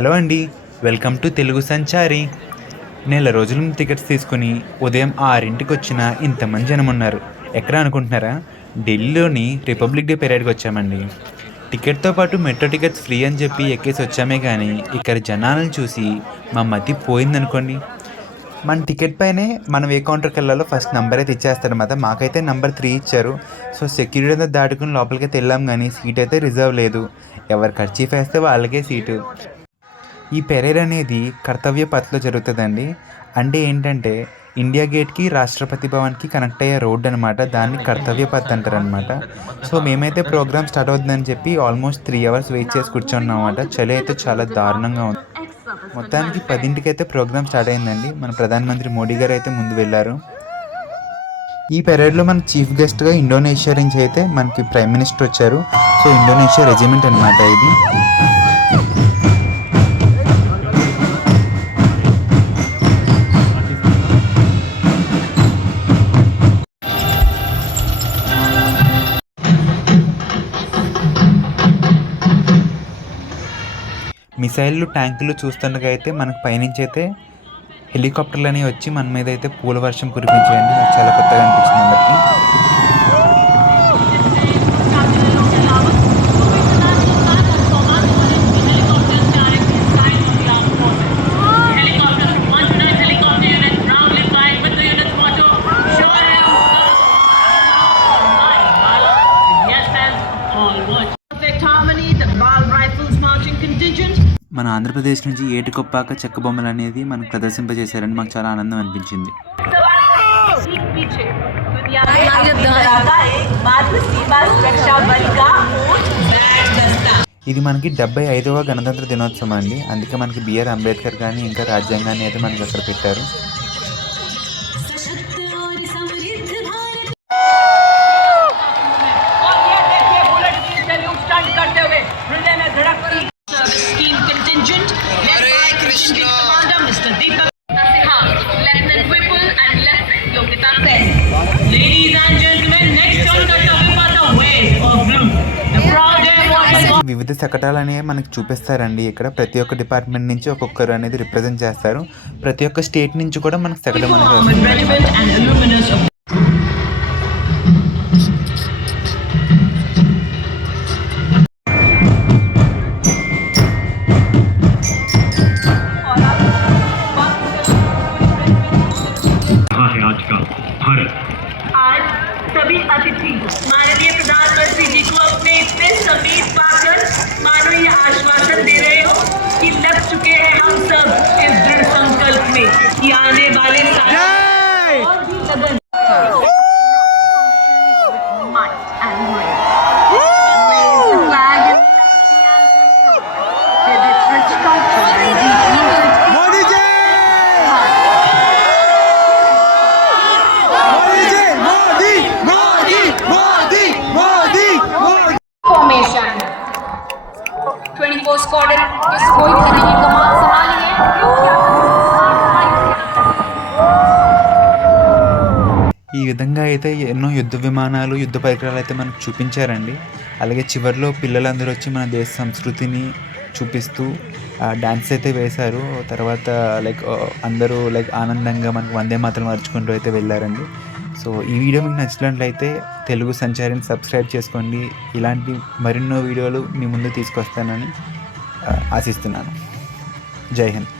Hello అండి. Welcome to Telugu సంచారి. నెల రోజుల ముందు టికెట్స్ తీసుకుని ఉదయం 6కి వచ్చిన ఇంతమంది జనం ఉన్నారు. ఎక్కడ అనుకుంటున్నారా? ఢిల్లీలోని రిపబ్లిక్ డే పెరేడ్కి వచ్చామండి. టికెట్తో పాటు మెట్రో టికెట్స్ ఫ్రీ అని చెప్పి ఎక్కేసి వచ్చామే కానీ ఇక్కడ జనాలను చూసి మా మతి పోయిందనుకోండి. మన టికెట్ పైనే మనం ఏ కౌంటర్కి వెళ్ళాలో ఫస్ట్ నెంబర్ అయితే ఇచ్చేస్తారనమాట. మాకైతే నెంబర్ 3 ఇచ్చారు. సో సెక్యూరిటీ అంతా దాటుకుని లోపలికైతే వెళ్ళాం కానీ సీట్ అయితే రిజర్వ్ లేదు. ఎవరు కర్చీఫ్ వేస్తే వాళ్ళకే సీటు. ఈ పెరేడ్ అనేది కర్తవ్య పథ్లో జరుగుతుందండి. అంటే ఏంటంటే ఇండియా గేట్కి రాష్ట్రపతి భవన్కి కనెక్ట్ అయ్యే రోడ్ అనమాట. దాన్ని కర్తవ్య పథ్ అంటారనమాట. సో మేమైతే ప్రోగ్రామ్ స్టార్ట్ అవుతుందని చెప్పి ఆల్మోస్ట్ 3 అవర్స్ వెయిట్ చేసి కూర్చున్నాం అనమాట. చలి అయితే చాలా దారుణంగా ఉంది. మొత్తానికి 10కి అయితే ప్రోగ్రామ్ స్టార్ట్ అయిందండి. మన ప్రధానమంత్రి మోడీ గారు అయితే ముందు వెళ్ళారు. ఈ పెరేడ్లో మన చీఫ్ గెస్ట్గా ఇండోనేషియా నుంచి అయితే మనకి ప్రైమ్ మినిస్టర్ వచ్చారు. సో ఇండోనేషియా రెజిమెంట్ అనమాట ఇది. మిసైళ్ళు ట్యాంకులు చూస్తుండగా అయితే మనకు పైనుంచి అయితే హెలికాప్టర్లు అనేవి వచ్చి మన మీద అయితే పూల వర్షం కురిపించాయండి. నాకు చాలా కొత్తగా అనిపించింది అందరికీ. మన ఆంధ్రప్రదేశ్ నుంచి ఏటికొప్పాక చెక్క బొమ్మలు అనేది మనకు ప్రదర్శింపజేశారని మాకు చాలా ఆనందం అనిపించింది. ఇది మనకి 75వ గణతంత్ర దినోత్సవం అండి. అందుకే మనకి బిఆర్ అంబేద్కర్ కానీ ఇంకా రాజ్యాంగాన్ని అయితే మనకి అక్కడ పెట్టారు. వివిధ శకటాలు అనేవి మనకి చూపిస్తారండి. ఇక్కడ ప్రతి ఒక్క డిపార్ట్మెంట్ నుంచి ఒక్కొక్కరు అనేది రిప్రజెంట్ చేస్తారు. ప్రతి ఒక్క స్టేట్ నుంచి కూడా మనకు శకటం అనేది వస్తుంది. सभी अतिथि माननीय प्रधानमंत्री जी को अपने इतने समीप पाकर मानो ये आश्वासन दे रहे हो कि लग चुके हैं हम सब इस दृढ़ संकल्प में कि आने वाले साल और भी लगन स्क्वाड्रन इस कोई तरह की कमान संभाली है। ఈ విధంగా అయితే ఎన్నో యుద్ధ విమానాలు యుద్ధ పరికరాలు అయితే మనకు చూపించారండి. అలాగే చివరిలో పిల్లలందరూ వచ్చి మన దేశ సంస్కృతిని చూపిస్తూ డ్యాన్స్ అయితే వేశారు. తర్వాత అందరూ ఆనందంగా మనకు వందే మాతరం అరుచుకుంటూ అయితే వెళ్ళారండి. సో ఈ వీడియో మీకు నచ్చినట్లయితే తెలుగు సంచారిని సబ్స్క్రైబ్ చేసుకోండి. ఇలాంటి మరెన్నో వీడియోలు మీ ముందు తీసుకొస్తానని ఆశిస్తున్నాను. జై హింద్.